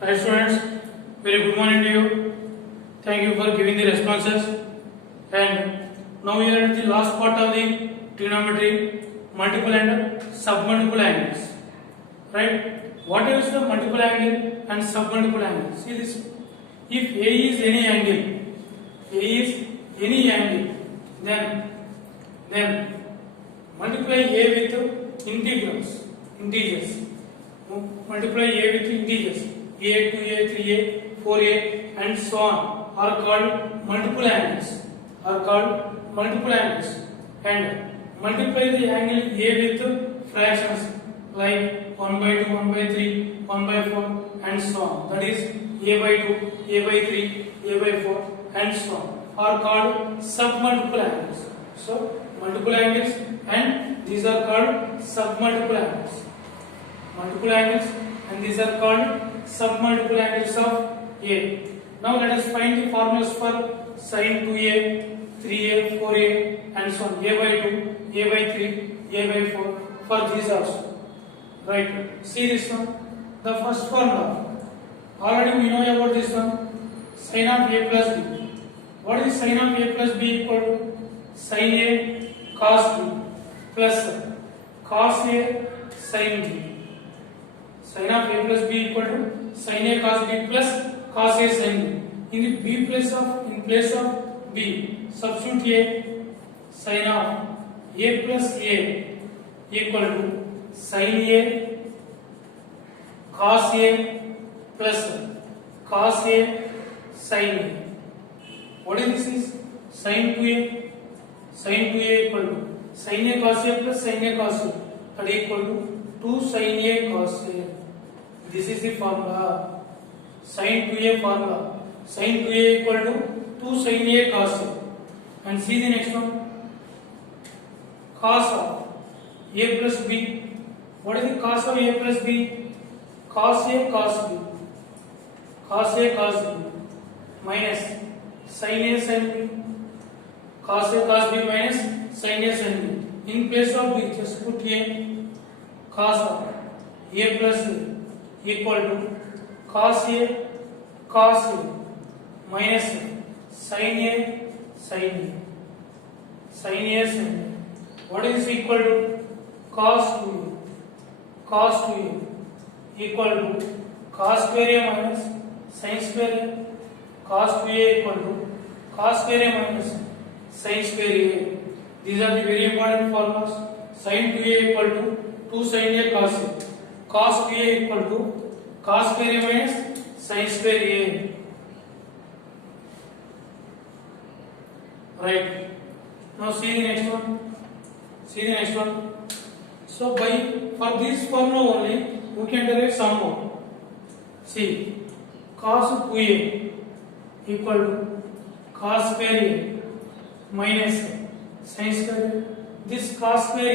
Hi students, very good morning to you. Thank you for giving the responses. And now we are at the last part of the trigonometry, multiple and submultiple angles. Right? What is the multiple angle and submultiple angle? See this. If A is any angle, then multiply A with integers. Multiply A with integers. A, 2A, 3A, 4A and so on are called multiple angles. And multiply the angle A with fractions like 1 by 2, 1 by 3, 1 by 4 and so on. That is A by 2, A by 3, A by 4 and so on are called submultiple angles. So multiple angles and these are called submultiple angles. Multiple angles and these are called submultiple angles of A. Now let us find the formulas for sin 2A, 3A, 4A and so on. A by 2, A by 3, A by 4 for these also. Right. See this one. The first formula. Already we know about this one. Sin of A plus B. What is sin of A plus B equal to? Sin A cos B plus cos A sin B. Sin of A plus B equal to sin A cos B plus cos A sin B. In the place of B, substitute A. Sin of A plus A equal to sin A cos A plus cos A sin A. What is this? Sin 2A. Sin 2A equal to sin A cos A plus sin A cos A. That equal to 2 sin A cos A. This is the formula. Sin 2A formula. Sin 2A equal to 2 sin A cos A. And see the next one. Cos of A plus B. What is the cos of A plus B? Cos A cos B. Cos A cos B minus sin A sin B. Cos A cos B minus sin A sin B. In place of B, just put A. Cos of A plus B equal to cos A cos A minus sin A sin A. Sin A sin A. What is equal to cos 2A? Cos 2A equal to cos square A minus sin square A. Cos 2A equal to cos square A minus sin square A. These are the very important formulas. Sin 2A equal to 2 sin A cos A. Cos 2A equal to cos square A minus sin square A. Right. Now see the next one. So for this formula only we can derive some more. See, cos 2A equal to cos square A minus sin square A. This cos square A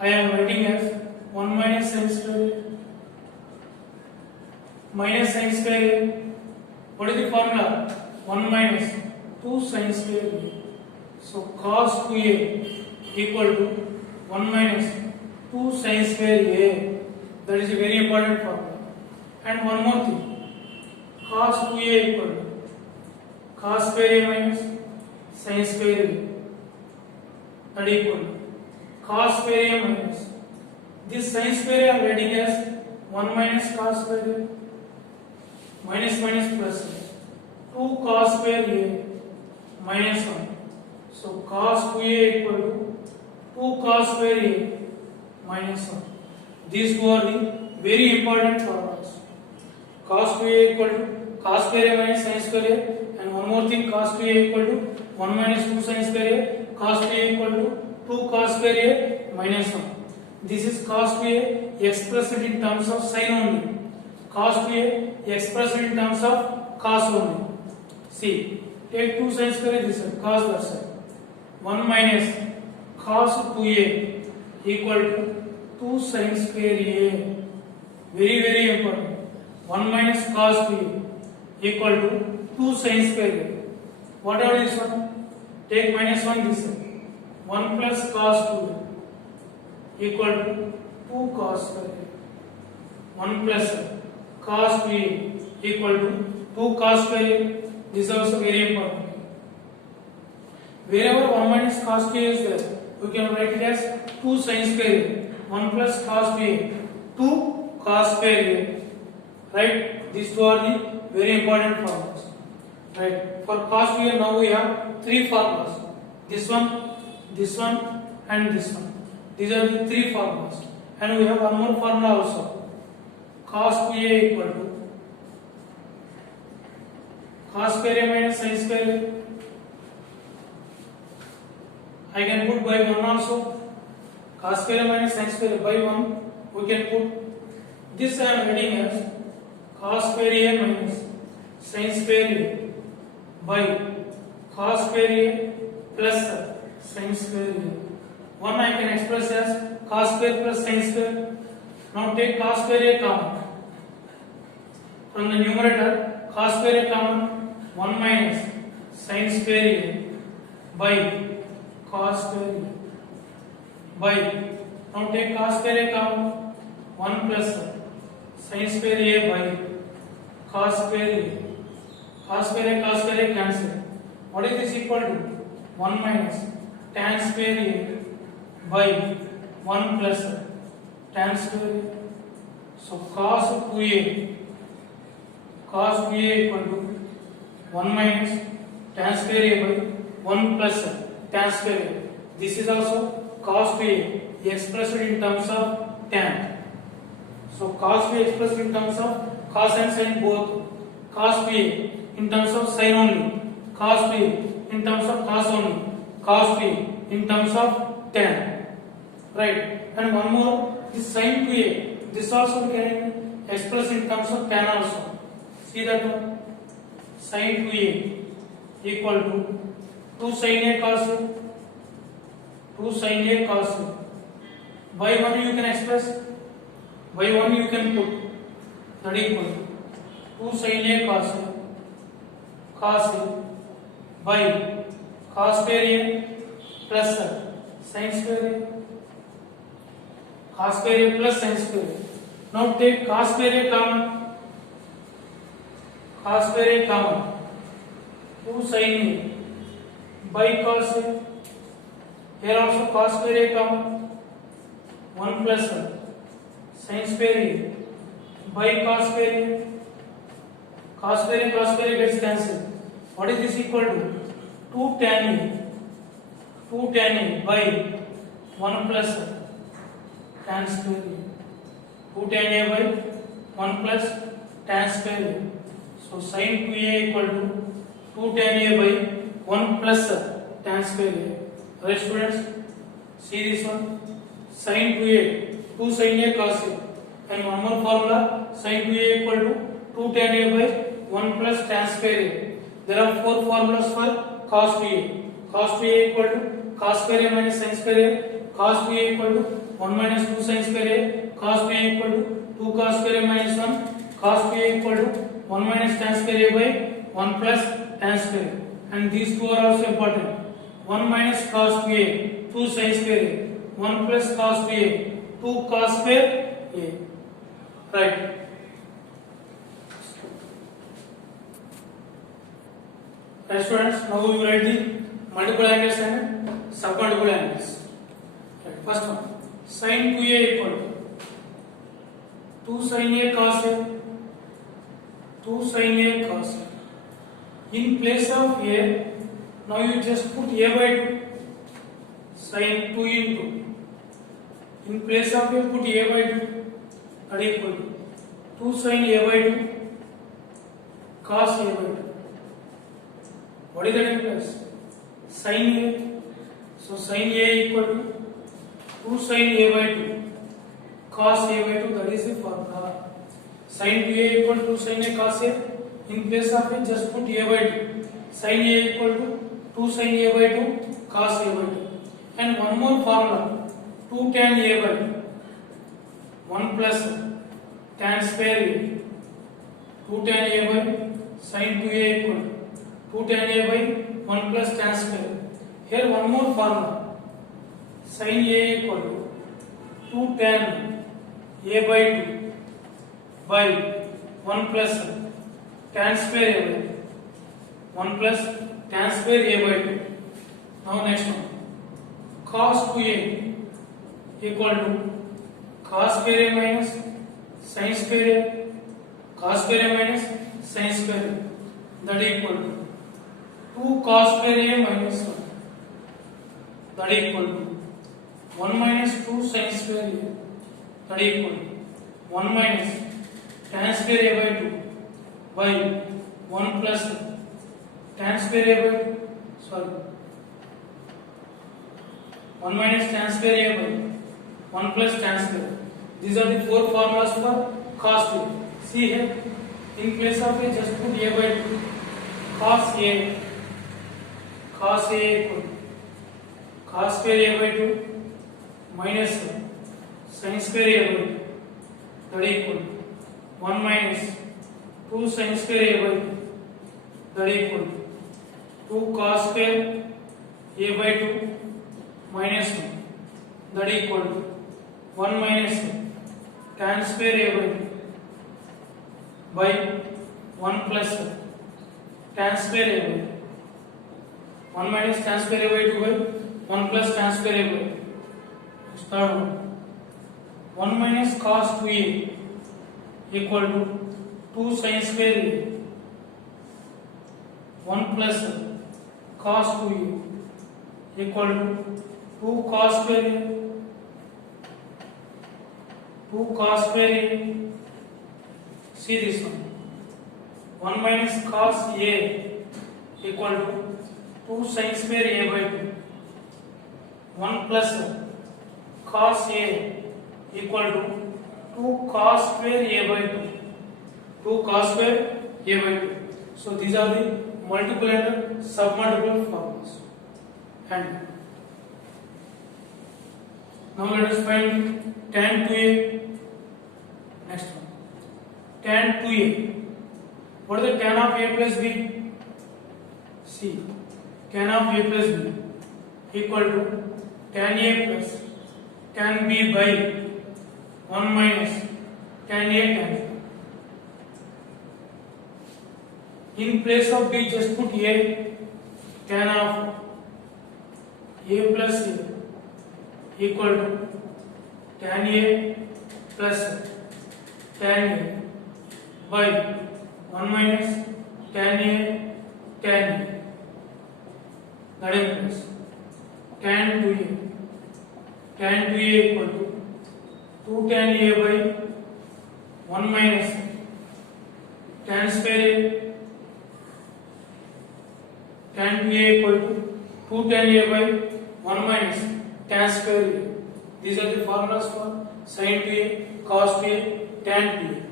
I am writing as 1 minus sin square A minus sin square A. What is the formula? 1 minus 2 sin square A. So cos 2A equal to 1 minus 2 sin square A. That is a very important formula. And one more thing. Cos 2A equal to cos square A minus sin square A. That equal to cos square A minus. This sin square A I am writing as 1 minus cos square A. Minus plus 2 cos square A minus 1. So cos 2A equal to 2 cos square A minus 1. These two are the very important formulas. Cos 2A equal to cos square A minus sin square A, and one more thing, cos 2A equal to 1 minus 2 sin square A, cos 2A equal to 2 cos square A minus 1. This is cos 2A expressed in terms of sin only. Cos 2A expressed in terms of cos only. See, take 2 sin square A this side, cos that side. 1 minus cos 2A equal to 2 sin square A. Very important. 1 minus cos 2A equal to 2 sin square A. What are this one? Take minus 1 this side. 1 plus cos 2A equal to 2 cos square A. 1 plus cos 2a equal to 2 cos square a. This is also very important. Wherever 1 minus cos 2a is there, we can write it as 2 sin square a. 1 plus cos 2a, 2 cos square a. Right? These two are the very important formulas. Right? For cos 2a now we have 3 formulas. This one, and this one. These are the 3 formulas. And we have one more formula also. Cos 2a equal to cos square a minus sin square a. I can put by 1 also. Cos square a minus sin square a by 1. We can put this I am writing as cos square a minus sin square a by cos square a plus sin square a. One I can express as cos square plus sin square. Now take cos square a common. From the numerator, cos square a common, 1 minus sin square a by cos square a by. Now take cos square a common, 1 plus sin square a by cos square a. Cos square a cancel. What is this equal to? 1 minus tan square a by 1 plus tan square a. So cos 2a equal to 1 minus tan square a by 1 plus tan square a. This is also cos 2a expressed in terms of tan. So cos 2a expressed in terms of cos and sin both. Cos 2a in terms of sin only. Cos 2a in terms of cos only. Cos 2a in terms of tan. Right? And one more, this sin 2a, this also we can express in terms of tan also. See that one? Sin 2a equal to 2 sin a cos a. 2 sin a cos a. By 1 you can express, by 1 you can put, that equal to 2 sin a cos a by cos square a plus sin square a. Cos square a plus sin square a. Now take cos square a common. Cos square a common, 2 sin a by cos a. Here also cos square a common, 1 plus sin square a by cos square a. Cos square a gets cancelled. What is this equal to? 2 tan a by 1 plus tan square a. 2 tan a by 1 plus tan square a. So sin 2a equal to 2 tan a by 1 plus tan square a. Right students, see this one, sin 2a, 2 sin a cos a, and one more formula, sin 2a equal to 2 tan a by 1 plus tan square a. There are 4 formulas for cos 2a. Cos 2a equal to cos square a minus sin square a. Cos 2a equal to 1 minus 2 sin square a. Cos 2a equal to 2 cos square a minus 1. Cos 2a equal to 1 minus tan square a by 1 plus tan square a. And these two are also important. 1 minus cos 2a, 2 sin square a. 1 plus cos 2a, 2 cos square a. Right. Right students, now we will write the multiple angles and submultiple angles. Right. First one, sin 2a equal to 2 sin a cos a, 2 sin a cos a. In place of a, now you just put a by 2, sin 2 into. In place of a, put a by 2, that equal to 2 sin a by 2 cos a by 2. What is that in place? Sin a. So sin a equal to 2 sin a by 2 cos a by 2, that is the formula. Sin 2a equal to 2 sin a cos a. In place of a, just put a by 2. Sin a equal to 2 sin a by 2 cos a by 2. And one more formula, 2 tan a by 1 plus tan square a. 2 tan a by sin 2a equal to 2 tan a by 1 plus tan square. Here one more formula, sin a equal to 2 tan a by 2 by 1 plus tan square a by 1 plus tan square a by 2. Now next one, cos 2a equal to cos square a minus sin square a, cos square a minus sin square a, that equal to 2 cos square a minus 1, that equal to 1 minus 2 sin square a, that equal to 1 minus tan square a by 2 by 1 plus tan square a by 1 minus tan square a by 1 plus tan square. These are the four formulas for cos a. See here, in place of a just put a by 2. Cos a equal to cos square a by 2 minus sin square a by 2, that equal to 1 minus 2 sin square a by 2, that equal to 2 cos square a by 2 minus 1, that equal to 1 minus tan square a by 2 by 1 plus tan square a by 1 minus tan square a by 2 by 1 plus tan square a by 2. Third one, 1 minus cos 2a equal to 2 sin square a, 1 plus cos 2a equal to 2 cos square a, 2 cos square a. See this one, 1 minus cos a equal to 2 sin square a by 2, 1 plus cos a equal to 2 cos square a by 2, 2 cos square a by 2. So these are the multiple and submultiple formulas. And now let us find tan 2a. Next one, tan 2a. What is the tan of a plus b? See, tan of a plus b equal to tan a plus tan b by 1 minus tan a tan b. In place of b, just put a, tan of a plus a equal to tan a plus tan a by 1 minus tan a tan b, that is tan 2a. Tan 2a equal to 2 tan a by 1 minus tan square a. Tan 2a equal to 2 tan a by 1 minus tan square a. These are the formulas for sin 2a, cos 2a, tan 2a.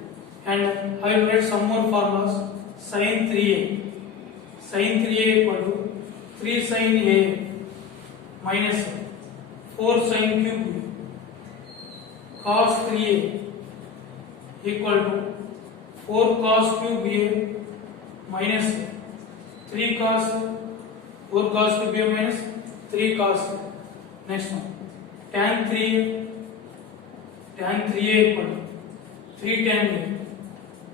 And I will write some more formulas. Sin 3a. Sin 3a equal to 3 sin a minus 4 sin cube a. Cos 3a equal to 4 cos cube a minus 3 cos 4 cos cube a minus 3 cos. Next one, tan 3a equal to 3 tan a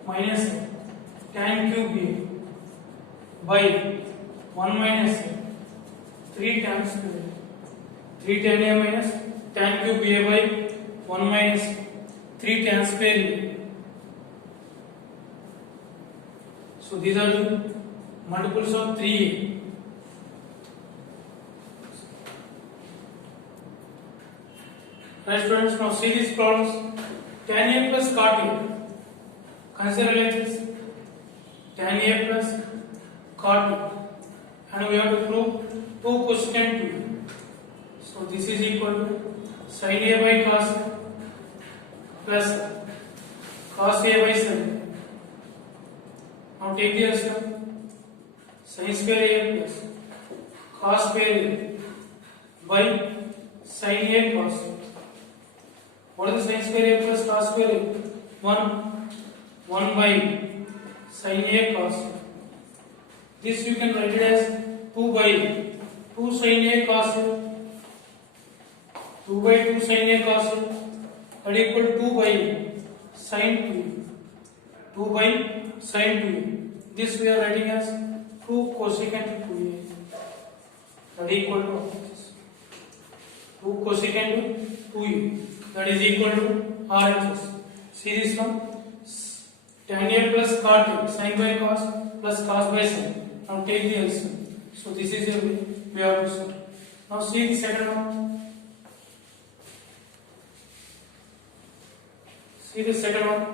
minus tan cube a by 1 minus 3 tan square. 3 tan a minus tan cube a by 1 minus 3 tan square a. So these are the multiples of 3a. Right students, now see these problems. Tan a plus cot a. Consider like this. Tan a plus cot a. And we have to prove 2 cosecant 2. So this is equal to sin a by cos a plus cos a by sin. Now take the answer. Sin square a plus cos square a by sin a cos a. What is the sin square a plus cos square a? 1 by sin a cos a. This you can write it as 2 by 2 sin a cos a. 2 by 2 sin a cos a, that equal to 2 by sin 2. 2 by sin 2a. This we are writing as 2 cosecant 2a. That is equal to 2 cosecant 2a. That is equal to RHS. See this one? Tan a plus cot a, sin by cos plus cos by sin. Now take the LCM. So this is the way we have to solve. Now see the second one. See the second one.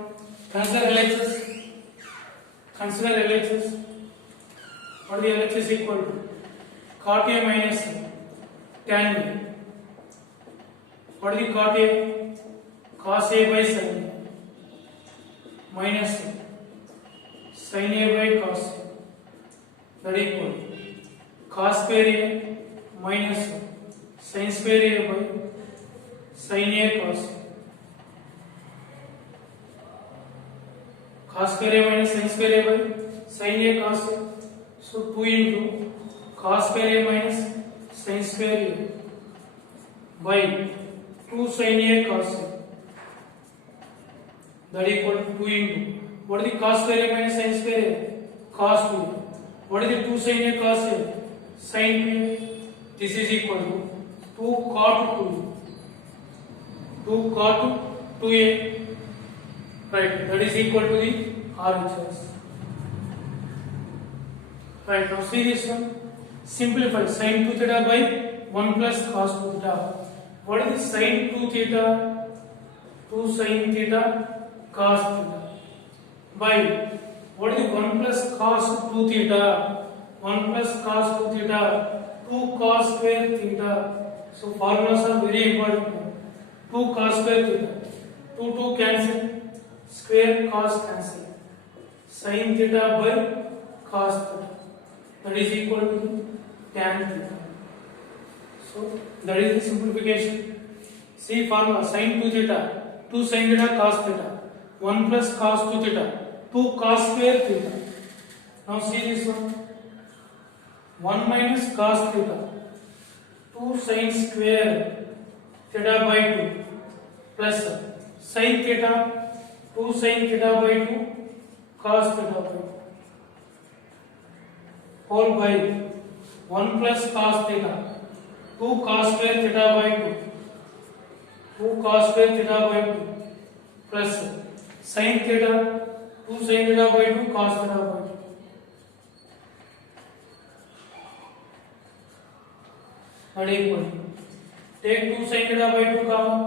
Consider LHS. Consider LHS. What is the LHS equal to? Cot a minus tan a. What is the cot a? Cos a by sin a minus sin a by cos a. That equal cos square a minus sin square a by sin a cos a. Cos square a minus sin square a by sin a cos a. So 2 into cos square a minus sin square a by 2 sin a cos a. That equal to 2 into what is the cos square a minus sin square a? Cos 2a. What is the 2 sin a cos a? Sin 2a. This is equal to 2 cot 2a. 2 cot 2a. Right, that is equal to the RHS. Right, now see this one. Simplify sin 2 theta by 1 plus cos 2 theta. What is the sin 2 theta? 2 sin theta cos theta. By what is the 1 plus cos 2 theta? 1 plus cos 2 theta. 2 cos square theta. So formulas are very important. 2 cos square theta. 2 cancel. Square cos cancel. Sin theta by cos theta. That is equal to tan theta. So that is the simplification. See formula sin 2 theta. 2 sin theta cos theta. 1 plus cos 2 theta. 2 cos square theta. Now see this one. 1 minus cos theta. 2 sin square theta by 2 plus sin theta 2 sin theta by 2 cos theta by 2 whole by 1 plus cos theta 2 cos square theta by 2 2 cos square theta by 2 plus sin theta 2 sin theta by 2 cos theta by 2. That equal. Take 2 sin theta by 2 common.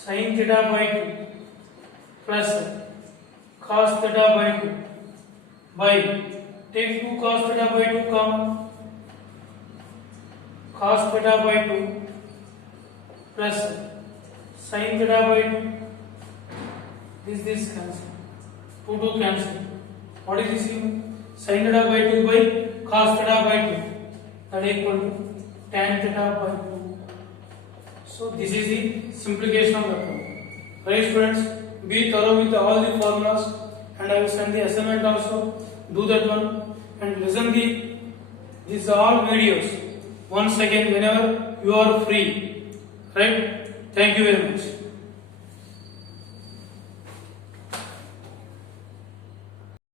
Sin theta by 2 plus cos theta by 2 by take 2 cos theta by 2 common. Cos theta by 2 plus sin theta by 2. This cancel. 2 cancel. What is this? Sin theta by 2 by cos theta by 2. That equal to tan theta by 2. So this is the simplification of the problem. Right students, be thorough with all the formulas, and I will send the assignment also. Do that one and listen these all videos once again whenever you are free. Right? Thank you very much.